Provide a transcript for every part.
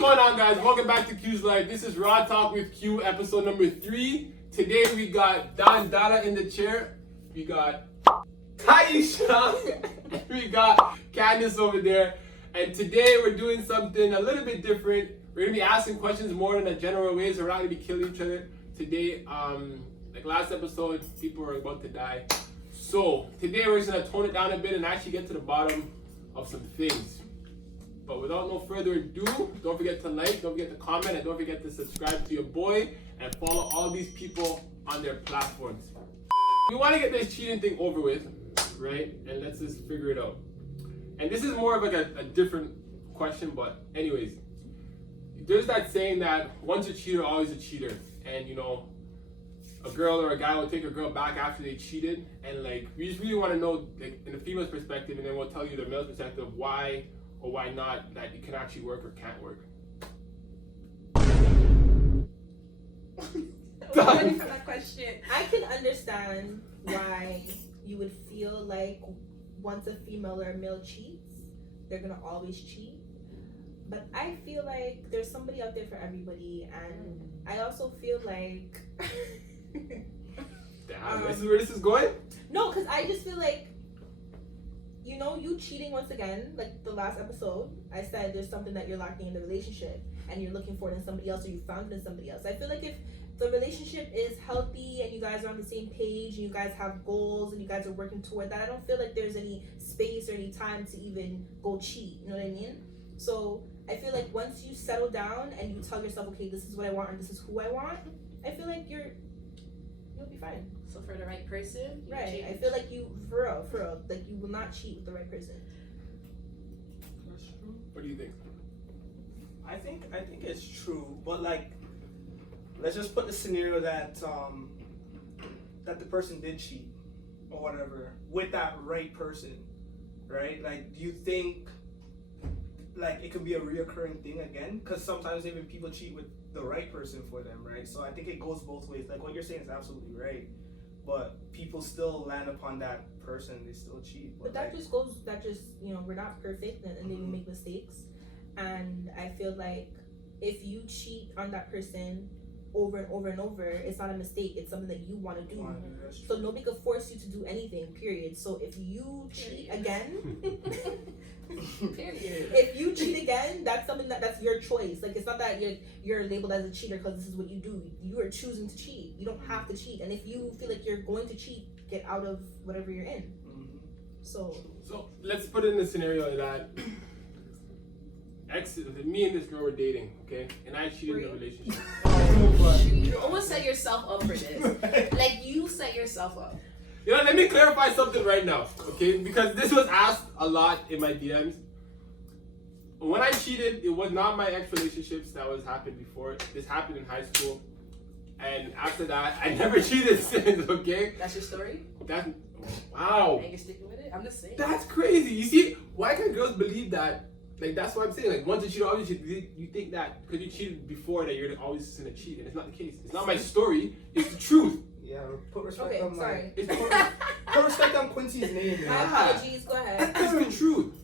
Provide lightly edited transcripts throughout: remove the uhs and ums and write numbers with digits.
going on, guys? Welcome back to Q's Life. This is Raw Talk with Q, episode number 3. Today we got Don Dada in the chair. We got Taisha. We got Candice over there. And today we're doing something a little bit different. We're going to be asking questions more in a general way, so we're not going to be killing each other. Today, like last episode, people were about to die. So today we're just going to tone it down a bit and actually get to the bottom of some things. But without no further ado, don't forget to like, don't forget to comment, and don't forget to subscribe to your boy and follow all these people on their platforms. We want to get this cheating thing over with, right? And let's just figure it out. And this is more of like a different question, but anyways, there's that saying that once a cheater, always a cheater. And you know, a girl or a guy will take a girl back after they cheated, and like we just really want to know, like, in the female's perspective, and then we'll tell you the male's perspective why or why not that it can actually work or can't work. Ready for that question? I can understand why you would feel like once a female or a male cheats, they're gonna always cheat. But I feel like there's somebody out there for everybody, and I also feel like Damn, this is where this is going? No, because I just feel like, you know, you cheating once again, like the last episode, I said there's something that you're lacking in the relationship and you're looking for it in somebody else, or you found it in somebody else. I feel like if the relationship is healthy and you guys are on the same page and you guys have goals and you guys are working toward that, I don't feel like there's any space or any time to even go cheat, you know what I mean? So I feel like once you settle down and you tell yourself, okay, this is what I want and this is who I want, I feel like you'll be fine. So for the right person, right? I feel like you, for real, like you will not cheat with the right person. That's true. What do you think? I think it's true, but like, let's just put the scenario that that the person did cheat or whatever with that right person, right? Like, do you think like it could be a reoccurring thing again? Because sometimes even people cheat with the right person for them, right? So I think it goes both ways. Like what you're saying is absolutely right, but people still land upon that person, they still cheat. But that just you know, we're not perfect, and then we make mistakes, and I feel like if you cheat on that person over and over and over, it's not a mistake, it's something that you want to do. So nobody could force you to do anything, period. So if you cheat again period. If you cheat again, that's something that's your choice. Like, it's not that you're labeled as a cheater because this is what you do. You are choosing to cheat. You don't have to cheat. And if you feel like you're going to cheat, get out of whatever you're in. So let's put it in the scenario that me and this girl were dating, okay, and I cheated in the relationship. You almost set yourself up for this. Like, you set yourself up. You know, let me clarify something right now, okay? Because this was asked a lot in my DMs. When I cheated, it was not my ex-relationships that was happened before. This happened in high school. And after that, I never cheated since, okay? That's your story? Wow. And you're sticking with it? I'm just saying. That's crazy. You see, why can girls believe that? Like, that's what I'm saying. Like, once you cheat, always cheat. You think that because you cheated before that you're always gonna cheat, and it's not the case. It's not my story. It's the truth. Yeah, put respect on sorry. put respect on Quincy's name. My apologies, go ahead. It's the truth.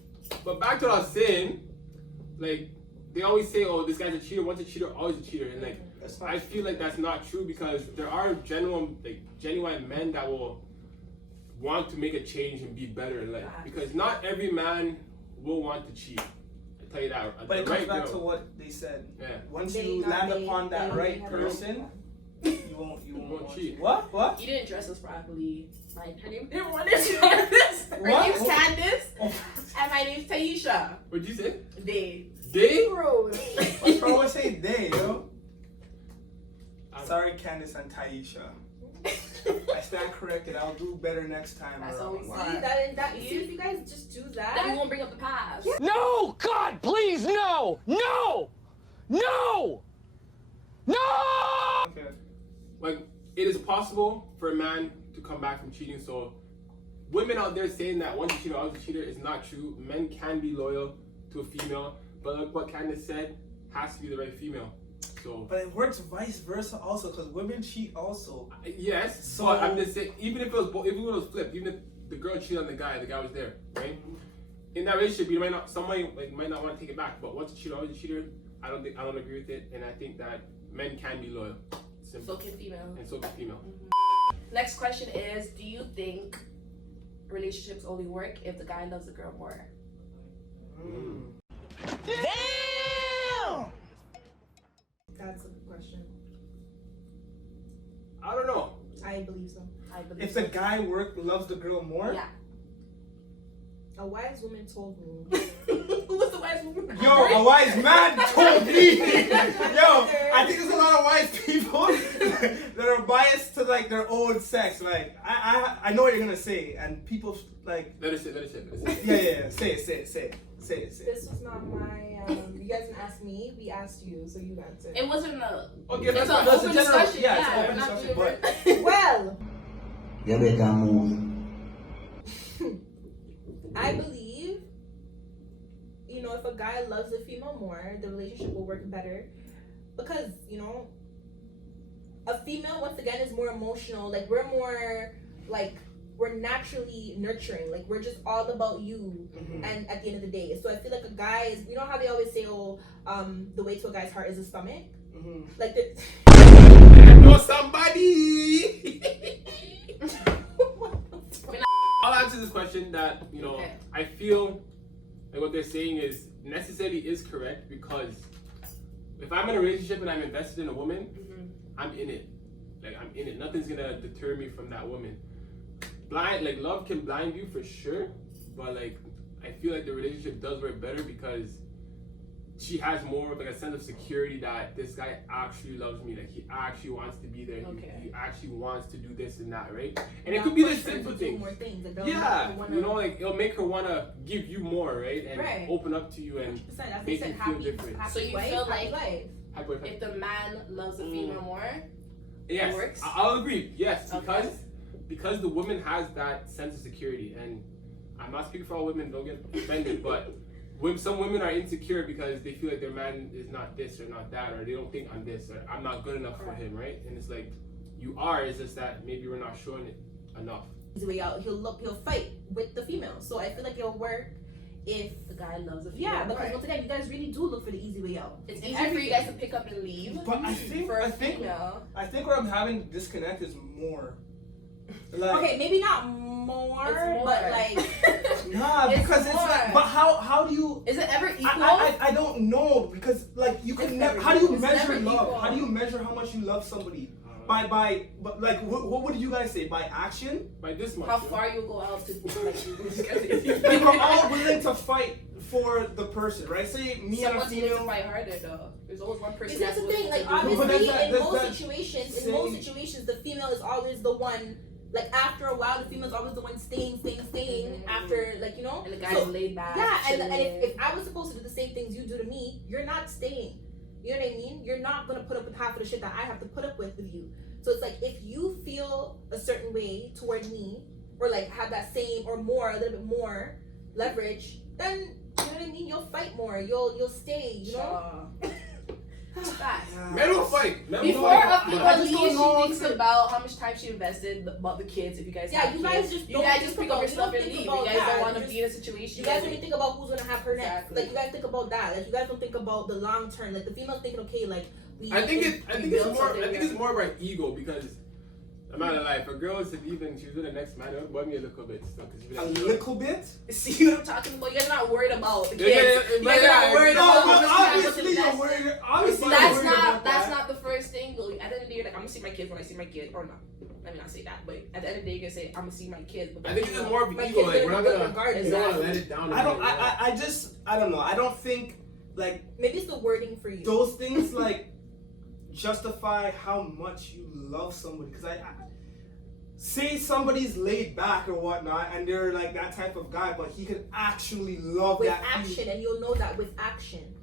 But back to what I was saying, like, they always say, oh, this guy's a cheater. Once a cheater, always a cheater. And like, I feel like that's not true, because there are genuine men that will want to make a change and be better in life. Because not every man will want to cheat. I tell you that. But it comes back to what they said. Yeah. Once you land upon that right person, you won't cheat. What? You didn't dress us properly. Her name didn't want to this. Her name's Candice. And my name's Taisha. What'd you say? They. Bro. What's wrong with saying they, yo? Sorry, Candice and Taisha. I stand corrected. I'll do better next time. That's all we See, if you guys just do that, then we won't bring up the past. No! God, please, no! No! No! No! Okay. Like, it is possible for a man to come back from cheating. So women out there saying that once a cheater, always a cheater is not true. Men can be loyal to a female, but like what Candice said, has to be the right female. So, but it works vice versa also, because women cheat also. Yes, so but I'm just saying, even if it was flipped, even if the girl cheated on the guy was there, right? In that relationship, somebody might not want to take it back. But once a cheater, always a cheater. I don't agree with it, and I think that men can be loyal. Simple. So can female. And so can female. Next question is, do you think relationships only work if the guy loves the girl more? Damn! That's a good question. I don't know. I believe so. I believe If the guy loves the girl more, yeah. A wise woman told me. Who was the wise woman? yo, a wise man told me. Yo, I think there's a lot of wise people that are biased to like their own sex. Like I know what you're gonna say, and people like. Let it sit. Yeah. Say it. This was not my. You guys didn't ask me. We asked you, so you answered. It wasn't a. Okay, It's that's an a open general. discussion. Yeah, it's an Yeah, open we're not discussion, doing Well, You better move. I believe, if a guy loves a female more, the relationship will work better. Because, a female, once again, is more emotional. Like, we're more, we're naturally nurturing. Like, we're just all about you. And at the end of the day. So I feel like a guy is, you know how they always say, the way to a guy's heart is his stomach? Like, I know somebody. I'll answer this question that, Okay. I feel like what they're saying is necessarily is correct, because if I'm in a relationship and I'm invested in a woman, I'm in it. Like, I'm in it. Nothing's gonna deter me from that woman. Love can blind you for sure, but I feel like the relationship does work better because she has more of a sense of security that this guy actually loves me, that he actually wants to be there, he actually wants to do this and that, right? And it could be the simple things. More things. Like, Yeah, it'll make her wanna give you more, right? And open up to you and 100%, make you feel different. So you feel like life. if the man loves the female more, Yes, it works? I'll agree. Yes, Okay. because the woman has that sense of security, and I'm not speaking for all women. Don't get offended, but some women are insecure because they feel like their man is not this or not that, or they don't think I'm this, or I'm not good enough for him, right? And it's like, you are. It's just that maybe we're not showing it enough. Easy way out. He'll fight with the female. So I feel like it'll work if the guy loves the female yeah, more. because once again, you guys really do look for the easy way out. It's easier for you guys to pick up and leave. But I think for a female. I think where I'm having disconnect is more. Like, Okay, maybe not more, but nah, It's because it's more. like, but how do you? Is it ever equal? I don't know, because you It's can never never. How do you equal. It's measure never love? equal. How do you measure how much you love somebody? But what would you guys say? By action? By this much. How far you go out to Like, we're all willing to fight for the person, right? Say me and a Someone's willing to female. fight harder though. There's always one person. Is that the willing thing? to Like do But obviously, that's in most that situations, the female is always the one. Like after a while, the female's always the one staying. After And the guy's So, laid back. yeah, and chilling. if I was supposed to do the same things you do to me, you're not staying. You know what I mean? You're not gonna put up with half of the shit that I have to put up with you. So it's like if you feel a certain way toward me, or have that same or more, a little bit more leverage, then you know what I mean. You'll fight more. You'll stay. You know. Facts. Men will fight. Men will Before fight. a female I just leaves, don't know she thinks about how much time she invested, about the kids. If you guys Yeah, have you kids. guys just you don't guys think just pick up your about- stuff you and don't leave. think You guys about don't that. want to You be in a situation. You guys only think about who's gonna have her next. Exactly. Like you guys think about that. Like you guys don't think about the long term. Like the female's thinking, okay, we. I think build it's more about ego, because I'm not gonna lie. If a girl is to leave and she's with the next man, it would bug me a little bit. So, 'cause she'd be A like, little bit. See what I'm talking about? You guys are not worried about the Yeah, kids. yeah, You guys are yeah, not worried no, about but how much time was obviously you're invested. worried. Obviously, That's you're worried not about that's that. not the first thing though. At the end of the day, you're like, I'm gonna see my kids when I see my kids, or not. Let me not say that, but at the end of the day, you're gonna say, I'm gonna see my kids. But I think it's more of My ego. kids Like, we're not gonna gonna. regard We don't wanna exactly. let it down. I don't. I don't know. I don't think Maybe it's the wording for you. those things justify how much you love somebody. Because I say somebody's laid back or whatnot, and they're like that type of guy, but he could actually love With that. action, and you'll know that with action,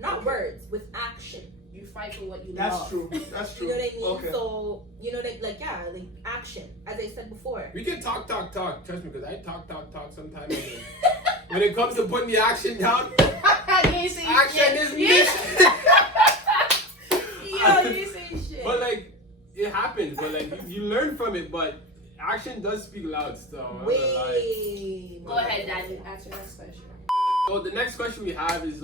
not Okay. words. With action. you fight for what you That's love. true. That's true. You know what I mean? Okay. So you know that, action. As I said before. We can talk. Trust me, because I talk sometimes. And when it comes to putting the action down, You ain't saying action shit. is You mission. Yo, you ain't saying shit. But it happens. But you learn from it. But action does speak loud. So I'm not gonna lie. Way. Go ahead, Daniel. Answer your next question. So the next question we have is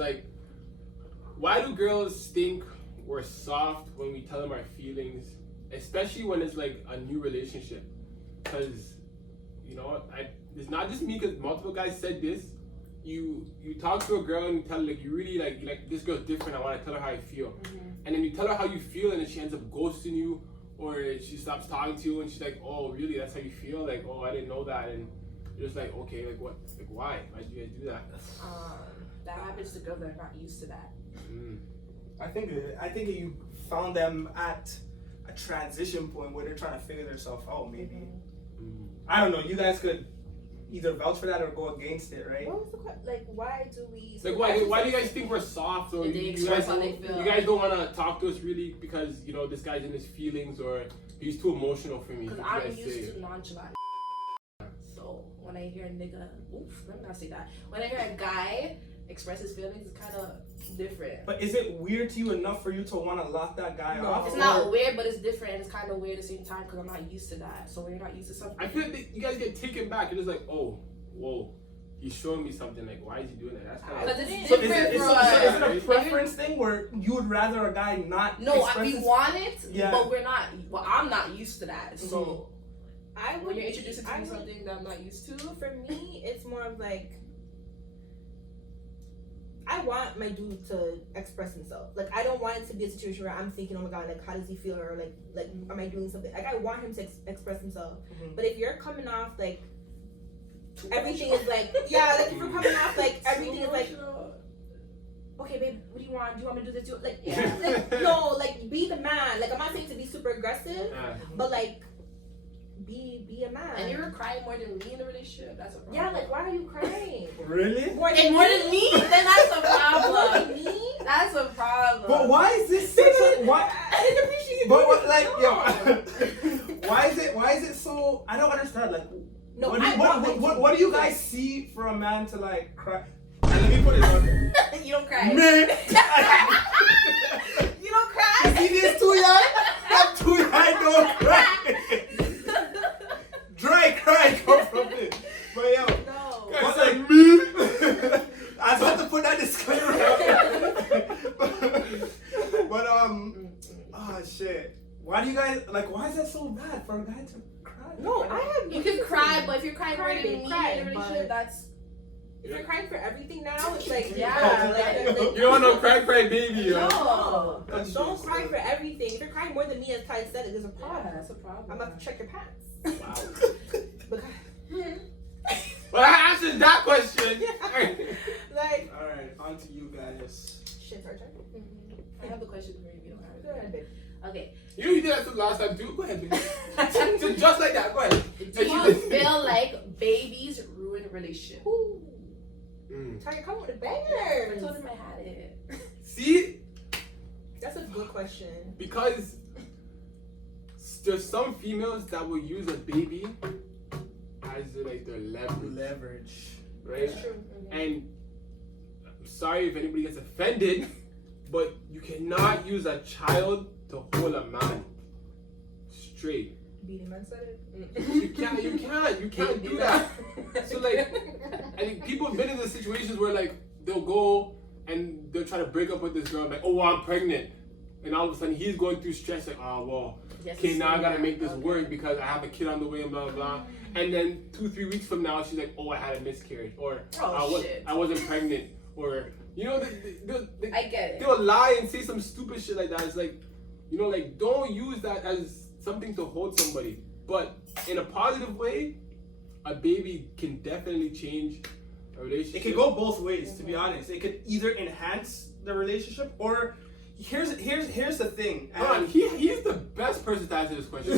Why do girls think we're soft when we tell them our feelings, especially when it's like a new relationship? Because, you know, it's not just me, because multiple guys said this. You talk to a girl and you tell her, like, you really like this girl's different, I want to tell her how I feel. And then you tell her how you feel, and then she ends up ghosting you, or she stops talking to you, and she's like, oh, really, that's how you feel? Like, oh, I didn't know that. And you're just like, okay, like what? Like, why? Why did you guys do that? That happens to girls that are not used to that. I think you found them at a transition point where they're trying to figure themselves out, maybe. I don't know, you guys could either vouch for that or go against it, right? What was the question? Like, why do we? Like, why do you guys think we're soft? Or They you express guys, how they feel. you guys don't want to talk to us really because, you know, this guy's in his feelings, or he's too emotional for me? Because What do I'm you guys used say? to nonchalant. So when I hear a nigga, oof, let me not say that. When I hear a guy express his feelings, it's kind of different. But is it weird to you enough for you to want to lock that guy off? It's not weird, but it's different, and it's kind of weird at the same time because I'm not used to that. So when you're not used to something, I feel like you guys get taken back. You're just like, oh, whoa, he's showing me something. Like, why is he doing that? That's kind because of. it's So different is from it a preference thing where you would rather a guy not No, express we his- want it, Yeah. but we're not. Well, I'm not used to that. So I would, when you're introducing to I me would- something that I'm not used to, For me, it's more of like, I want my dude to express himself. Like, I don't want it to be a situation where I'm thinking, oh my god, like, how does he feel, or like am I doing something? Like, I want him to express himself. But if you're coming off like everything is like, yeah, like if you're coming off like everything is like, okay, babe, what do you want? Do you want me to do this? Like, like, no, like, be the man. Like, I'm not saying to be super aggressive, but like, be a man. and you're crying more than me in the relationship, that's a problem. Yeah, like, why are you crying? Really? More And more than me, then that's a problem. me? That's a problem. But why is this such a why? I didn't appreciate it. But what, like, yo, why is it so? I don't understand. Like, No, what do you guys see for a man to like cry? And let me put it on there. You don't cry. Man, You don't cry. you see this too young? That too young don't cry. Dry cry come from it. But yo, No. but like me, I was about to put that disclaimer out. But oh shit. Why do you guys like? Why is that so bad for a guy to cry? No, I have. You can cry, but if you're crying more Cry, than me in cry, a relationship, but- that's If you're crying for everything now, it's like, Yeah, like, You don't want no cry baby, yo. no. That's Don't true. cry for everything. If you're crying more than me, as Ty said, there's a problem. yeah, that's a problem. I'm about to check your pants. Wow. Because, Well, that answers that question. like, All right, on to you guys. shit, our turn. I have a question for you if you don't have Go ahead, babe. it. Okay. You did that the last time too. Go ahead, baby. Just like that. Go ahead. Do you feel like babies ruin relationships? Ooh. Ty, you're coming with a banger. I told him I had it. See, That's a good question. because there's some females that will use a baby as like their leverage, right? That's true. And I'm sorry if anybody gets offended, but you cannot use a child to hold a man straight. Beating man said it. You can't do that. So like, I think people have been in the situations where like they'll go and they'll try to break up with this girl, like, oh, well, I'm pregnant, and all of a sudden he's going through stress, like, oh, well, okay, now I gotta make this work because I have a kid on the way and blah blah blah. And then 2-3 weeks from now, she's like, oh, I had a miscarriage, or shit. I wasn't pregnant, or you know, I get it. they'll lie and say some stupid shit like that. It's like, you know, like, don't use that as something to hold somebody. But in a positive way, a baby can definitely change a relationship. It could go both ways, to be honest. It could either enhance the relationship, or here's the thing. Hold on, he's the best person to answer this question.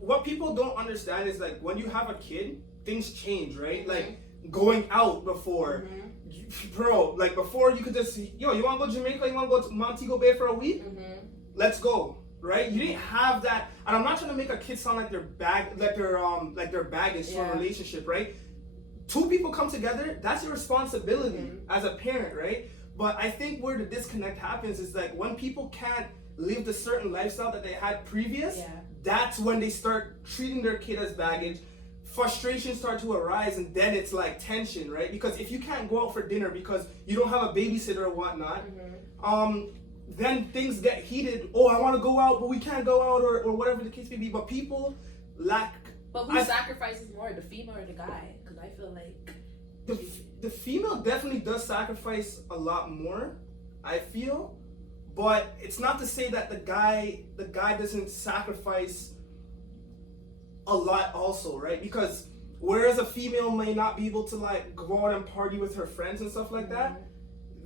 What people don't understand is like when you have a kid, things change, right? Like going out before, bro. Like before, you could just see, yo, you want to go to Jamaica? You want to go to Montego Bay for a week? Let's go. Right? You didn't have that, and I'm not trying to make a kid sound like their baggage for a relationship, right? Two people come together, that's your responsibility as a parent, right? But I think where the disconnect happens is like when people can't live the certain lifestyle that they had previous, that's when they start treating their kid as baggage. Frustrations start to arise, and then it's like tension, right? Because if you can't go out for dinner because you don't have a babysitter or whatnot, then things get heated. Oh, I want to go out, but we can't go out, or whatever the case may be. But people lack. But who sacrifices more, the female or the guy? Because I feel like the female definitely does sacrifice a lot more, I feel, but it's not to say that the guy doesn't sacrifice a lot also, right? Because whereas a female may not be able to like go out and party with her friends and stuff like that,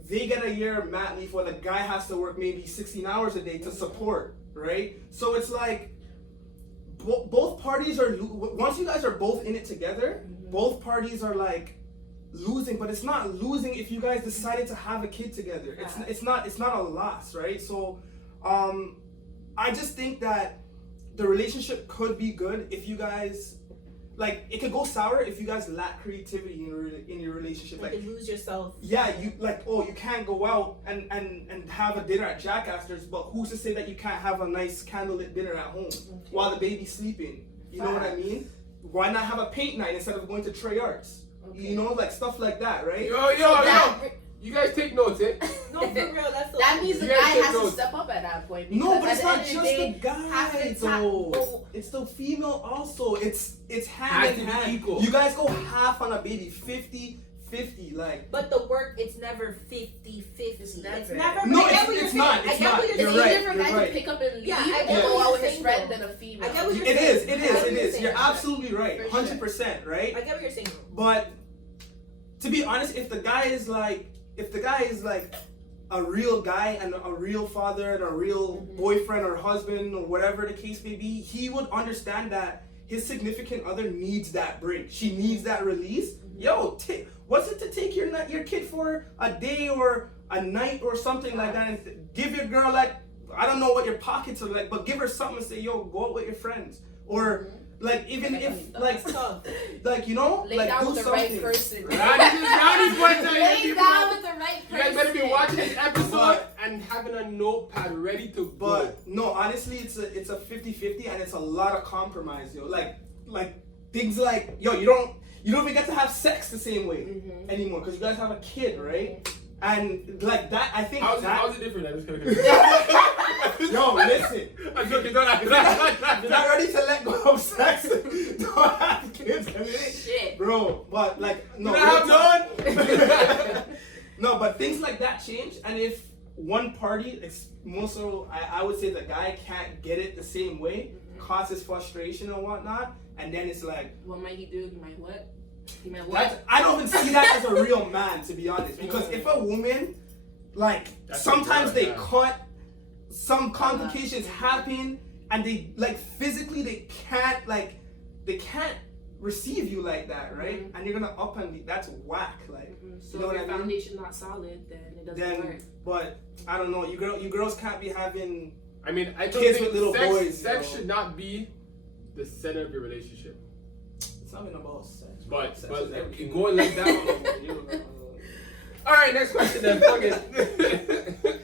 they get a year of mat leave where the guy has to work maybe 16 hours a day to support, right? So it's like both parties are once you guys are both in it together, both parties are like losing, but it's not losing if you guys decided to have a kid together. It's not a loss, right? So I just think that the relationship could be good if you guys like it could go sour if you guys lack creativity in your relationship. Like you lose yourself. Yeah, you like you can't go out and have a dinner at Jack Astor's, but who's to say that you can't have a nice candlelit dinner at home while the baby's sleeping? You know what I mean? Why not have a paint night instead of going to Trey Arts? You know, like stuff like that, right? Yo. You guys take notes, eh? No, for real, that's so that means the guy has to step up at that point. No, but it's not the just the guy, though. It's the female also. It's hand in hand. Equal. You guys go half on a baby, 50-50, like. But the work, it's never 50-50. It's never. No, I get what you're it's saying. not. I It's get not. what you're You're saying. right. It's easier for a guy to pick up and leave and go out with his friend than a female. I get what you're It saying. is. It is. You're absolutely right. 100%, right? I get what you're saying. But to be honest, if the guy is like a real guy and a real father and a real boyfriend or husband or whatever the case may be, he would understand that his significant other needs that break. She needs that release. Yo, what's it to take your kid for a day or a night or something like that and give your girl like, I don't know what your pockets are like, but give her something and say, yo, go out with your friends. Or like even if like you know, lay like down do with the something. right person. Ronnie's going to Lay down with the right person. You guys better be watching this episode and having a notepad ready to go. But no, honestly, it's a 50-50 and it's a lot of compromise, yo. Like things like, yo, you don't even get to have sex the same way anymore because you guys have a kid, right? And like that, I think how's it different? I'm just gonna Yo, listen. I'm joking. Don't You're not ready to let go of sex. Don't have kids. Shit. Bro, but like, no. No, but things like that change. And if one party, I would say the guy can't get it the same way, causes frustration and whatnot, and then it's like, what might he do? He might what? He might what? I don't even see that as a real man, to be honest. Because if a woman, like, sometimes they cut, some complications happen, and they, like, physically they can't receive you like that, right? And you're gonna up and that's whack, like. So you know if what your I mean? foundation not solid, then it doesn't work. But I don't know, you girls can't be having. I mean, I don't kids think with little boys. Sex should not be the center of your relationship. It's not even about sex. But sex is everything. going like that. All right, next question then. Fuck it.